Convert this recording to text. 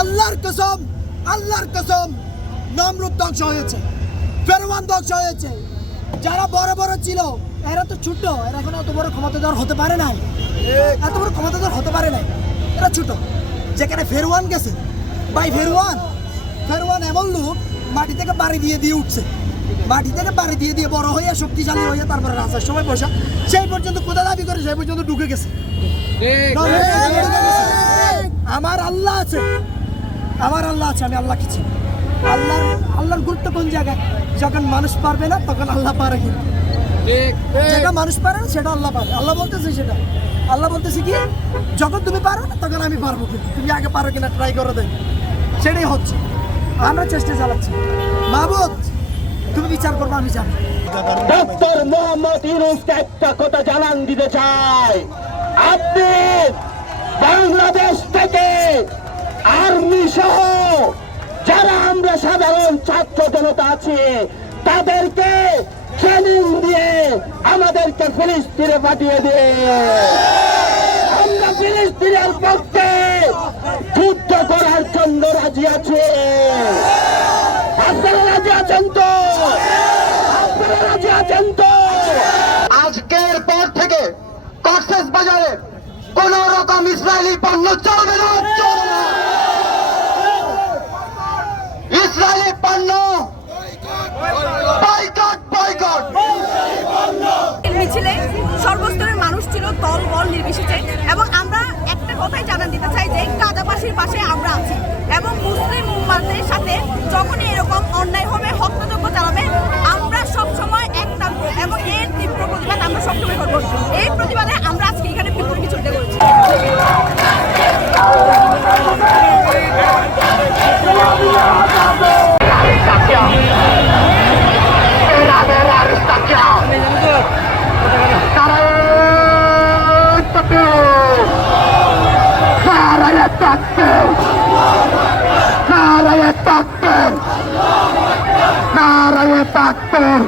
আল্লাহর কসম নমরুদ ধ্বংস হয়েছে, ফেরআউন ধ্বংস হয়েছে। যারা বড় বড় ছিল এরা তো ছোট, এরা এখন অত বড় ক্ষমতাধর হতে পারে নাই, এত বড় ক্ষমতাধর হতে পারে নাই, এরা ছোট। যেখানে ফেরআউন গেছে ভাই, ফেরআউন এমন লোক মাটি থেকে বাড়ি দিয়ে উঠছে, মাটি থেকে বাড়ি দিয়ে বড় হয়ে শক্তিশালী হয়ে তারপরে রাজার সময় বসা, সেই পর্যন্ত কোথা দাবি করে সেই পর্যন্ত ঢুকে গেছে। আমার আল্লাহ আছে, আমি আল্লাহ কিছু। আল্লাহর গুরুত্ব কোন জায়গায়? যখন মানুষ পারবে না তখন আল্লাহ পারে, কিন্তু যেটা মানুষ পারে না সেটা আল্লাহ পারে। আল্লাহ বলতেছে কি, যখন তুমি পারো না তখন আমি পারবো, কিন্তু তুমি আগে পারো কিনা ট্রাই করে দেয়, সেটাই হচ্ছে। আমরা চেষ্টা চালাচ্ছি। মাহবুব তুমি বিচার করবো, আমি জানি। ডক্টর মোহাম্মদ ইউনূসকে একটা কথা জানান দিতে চাই, আপনি বাংলাদেশ থেকে আর্মি সহ যারা আমরা সাধারণ ছাত্র জনতা আছি তাদেরকে ট্রেনিং দিয়ে আমাদেরকে ফিলিস্তিনে পাঠিয়ে দিয়ে আমরা ফিলিস্তিনের পক্ষে যুদ্ধ করার জন্য রাজি আছি। আপনারা রাজি আছেন তো? আজকের পর থেকে কক্সেস বাজারে কোন রকম ইসরায়েলি পণ্য চলবে না। ইসরায়েলি পণ্য বয়কট। মিছিলে সর্বস্তরের মানুষ ছিল, দল বল নির্বিশেষে, এবং আমরা একটা কথাই জানান দিতে চাই যে গাজাবাসীর পাশে আমরা আছি, এবং মুসলিম উম্মাদের সাথে যখনই এরকম অন্যায় হবে, হত্যাযজ্ঞ চালাবে, আমরা সবসময় এক থাকবো এবং এর তীব্র প্রতিবাদ আমরা সবসময় করবো। এই প্রতিবাদে আমরা আজকে এখানে বিক্ষোভ মিছিলটা করেছি। নারায়ে তাকবীর।